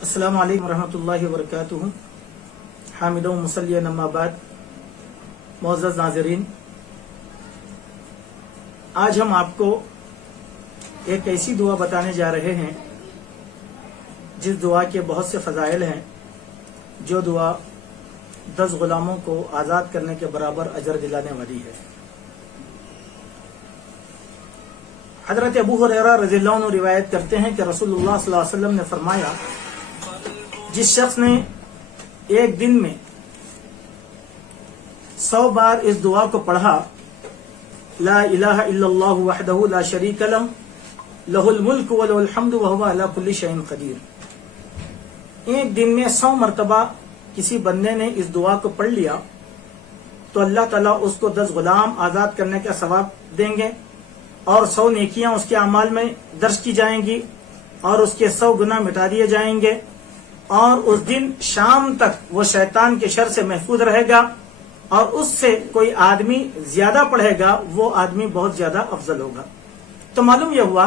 अस्सलामु अलैकुम रहमतुल्लाहि व बरकातुहू। हामिदों मुसल्लियन अम्मा बाद। मुअज़्ज़ज़ नाज़रीन, आज हम आपको एक ऐसी दुआ बताने जा रहे हैं जिस दुआ के बहुत से फ़ज़ाइल हैं, जो दुआ 10 गुलामों को आज़ाद करने के बराबर अजर दिलाने वाली है। हज़रत अबू हुरैरा रज़ियल्लाहु अन्हु रिवायत करते हैं कि रसूलुल्लाह सल्लल्लाहु अलैहि वसल्लम ने फरमाया, जिस शख्स ने एक दिन में 100 बार इस दुआ को पढ़ा, ला इलाहा इल्लल्लाहु वहदहु ला शरीका लहु लहुल मुल्क व लहुल हम्दु व हुवा अला कुल्ली शैइन कदीर। एक दिन में 100 मरतबा किसी बंदे ने इस दुआ को पढ़ लिया तो अल्लाह ताला उसको 10 गुलाम आजाद करने का सवाब देंगे और 100 नेकियां उसके अमाल में दर्ज की जाएंगी और उसके 100 गुनाह मिटा दिए जाएंगे और उस दिन शाम तक वो शैतान के शर से महफूज रहेगा और उससे कोई आदमी ज्यादा पढ़ेगा वो आदमी बहुत ज्यादा अफजल होगा। तो मालूम यह हुआ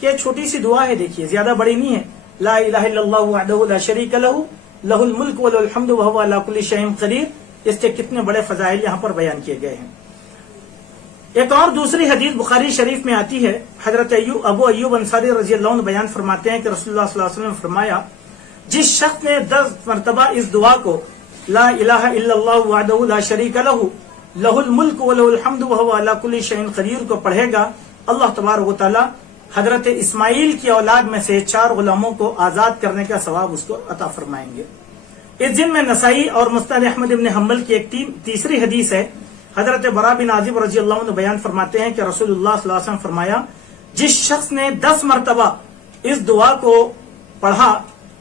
कि छोटी सी दुआ है, देखिए ज्यादा बड़ी नहीं है। ला इलाहा इल्लल्लाहु वहदहु ला शरीका लहु लहुल मुल्क व लहुल हम्दु व हुवा अला कुल्ली शैइन कदीर। इसके कितने बड़े फजाइल यहाँ पर बयान किए गए हैं। एक और दूसरी हदीस बुखारी शरीफ में आती है। हजरत अबू अय्यूब अंसारी रज़ियल्लाहु अन्हु बयान फरमाते हैं कि रसूलुल्लाह सल्लल्लाहु अलैहि वसल्लम ने फरमाया, जिस शख्स ने 10 मरतबा इस दुआ को ला इलाहा इल्लल्लाहु वहदहु ला शरीका लहु लहुल मुल्क व लहुल हम्दु व हुवा अला कुल्ली शैइन कदीर को पढ़ेगा, अल्लाह तबारक व तआला हजरत इस्माइल की औलाद में से 4 गुलामों को आजाद करने का सवाब उसको अता फरमाएंगे। इस दिन में नसाई और मुस्नद अहमद इब्न हम्बल की एक तीसरी हदीस है। हजरत बरा बिन आजिब रज़ियल्लाहु अन्हु बयान फरमाते हैं कि रसूलुल्लाह सल्लल्लाहु अलैहि वसल्लम फरमाया, जिस शख्स ने 10 मरतबा इस दुआ को पढ़ा,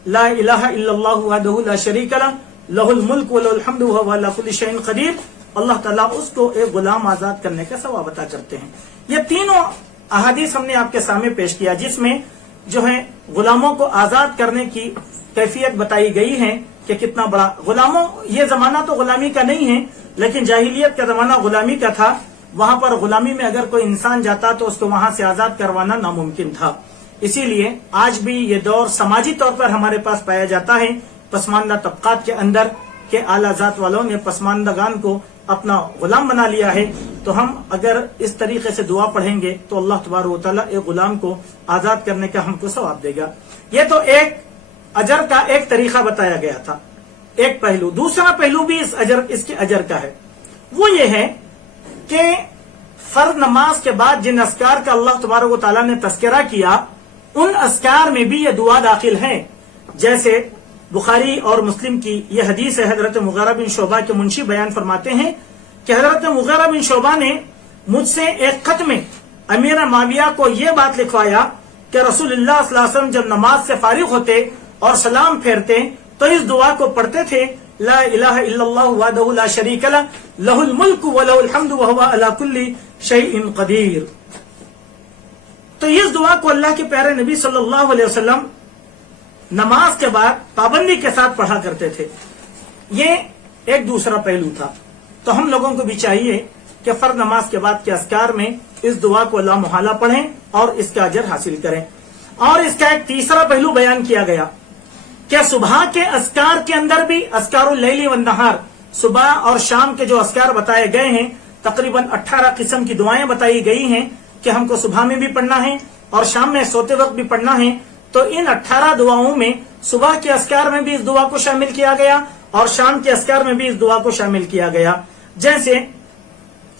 ला इलाहा इल्लल्लाहु वहदहु ला शरीका लहु लहुल मुल्क व लहुल हम्दु व हुवा अला कुल्ली शैइन कदीर, अल्लाह ताला उसको एक गुलाम आजाद करने का सवाब अता करते हैं। ये तीनों अहादीस हमने आपके सामने पेश किया, जिसमें जो है गुलामों को आजाद करने की कैफियत बताई गई है कि कितना बड़ा गुलामों, ये जमाना तो गुलामी का नहीं है, लेकिन जाहिलियत का जमाना गुलामी का था। वहां पर गुलामी में अगर कोई इंसान जाता तो उसको वहां से आजाद करवाना नामुमकिन था। इसीलिए आज भी ये दौर समाजी तौर पर हमारे पास पाया जाता है। पसमानदा तबकात के अंदर के आला जात वालों ने पसमानदागान को अपना गुलाम बना लिया है। तो हम अगर इस तरीके से दुआ पढ़ेंगे तो अल्लाह तबारक व तआला एक गुलाम को आजाद करने का हमको सवाब देगा। ये तो एक अजर का एक तरीका बताया गया था, एक पहलू। दूसरा पहलू भी इसके अजर का है। वो ये है कि फर्ज नमाज के बाद जिन अस्कार का अल्लाह तबारक व तआला ने तस्करा किया, उन अस्कार में भी ये दुआ दाखिल है। जैसे बुखारी और मुस्लिम की यह हदीस है। हजरत मुगीरा बिन शोबा के मुंशी बयान फरमाते हैं कि हजरत मुगीरा बिन शोबा ने मुझसे एक खत में अमीर माविया को यह बात लिखवाया कि रसूलुल्लाह सल्लल्लाहु अलैहि वसल्लम जब नमाज से फारिग होते और सलाम फेरते तो इस दुआ को पढ़ते थे, ला इलाहा इल्लल्लाहु वहदहु ला शरीका लहु लहुल मुल्क व लहुल हम्दु व हुवा अला कुल्ली शैइन कदीर। तो इस दुआ को अल्लाह के प्यारे नबी सल्लल्लाहु अलैहि वसल्लम नमाज के बाद पाबंदी के साथ पढ़ा करते थे। ये एक दूसरा पहलू था। तो हम लोगों को भी चाहिए कि फर्ज नमाज के बाद के अस्कार में इस दुआ को ला मुहाला पढ़ें और इसका अजर हासिल करें। और इसका एक तीसरा पहलू बयान किया गया कि सुबह के अस्कार के अंदर भी अस्कारुल लैली वन नहार, सुबह और शाम के जो अस्कार बताए गए हैं, तकरीबन 18 किस्म की दुआएं बताई गई हैं कि हमको सुबह में भी पढ़ना है और शाम में सोते वक्त भी पढ़ना है। तो इन 18 दुआओं में सुबह के अस्कार में भी इस दुआ को शामिल किया गया और शाम के अस्कार में भी इस दुआ को शामिल किया गया। जैसे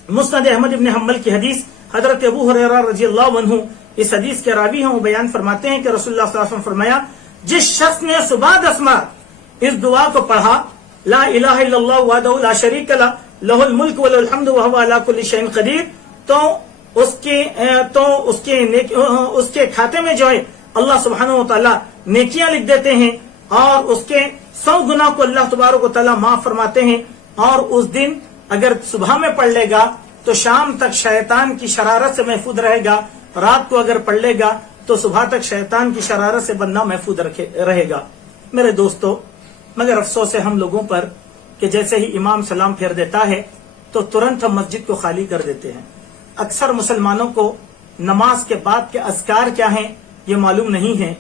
मुस्नद अहमद इब्न हम्बल की हदीस, हजरत अबू हुरैरा रज़ियल्लाहु अन्हु इस हदीस के रावी हैं, वो बयान फरमाते हैं कि रसूलुल्लाह सल्लल्लाहु अलैहि वसल्लम फरमाया, जिस शख्स ने सुबह 10 बार इस दुआ को पढ़ा, ला इलाहा इल्लल्लाहु वहदहु ला शरीका लहु लहुल मुल्क व लहुल हम्दु व हुवा अला कुल्ली शैइन कदीर, तो उसके खाते में जो है अल्लाह सुब्हानहु व तआला नेकियां लिख देते हैं और उसके 100 गुनाह को अल्लाह तबारक व तआला माफ फरमाते हैं। और उस दिन अगर सुबह में पढ़ लेगा तो शाम तक शैतान की शरारत से महफूज रहेगा, रात को अगर पढ़ लेगा तो सुबह तक शैतान की शरारत से बंदा महफूज रहेगा। मेरे दोस्तों, मगर अफसोस है हम लोगों पर कि जैसे ही इमाम सलाम फेर देता है तो तुरंत हम मस्जिद को खाली कर देते हैं। अक्सर मुसलमानों को नमाज के बाद के अस्कार क्या हैं ये मालूम नहीं है।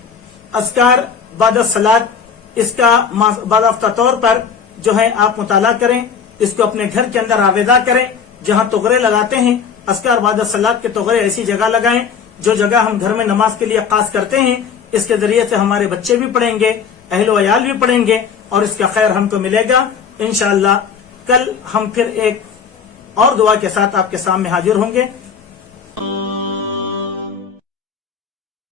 अस्कार बाद सलात اس کا باضابطہ طور پر جو ہے آپ مطالعہ کریں، اس کو اپنے گھر کے اندر آویزہ کریں. جہاں تغرے لگاتے ہیں اذکار بعد الصلاۃ کے تغرے ایسی جگہ لگائیں جو جگہ ہم گھر میں نماز کے لیے خاص کرتے ہیں. اس کے ذریعے سے ہمارے بچے بھی پڑھیں گے، اہل و عیال بھی پڑھیں گے، اور اس کا خیر ہم کو ملے گا انشاءاللہ. کل ہم پھر ایک اور دعا کے ساتھ آپ کے سامنے حاضر ہوں گے.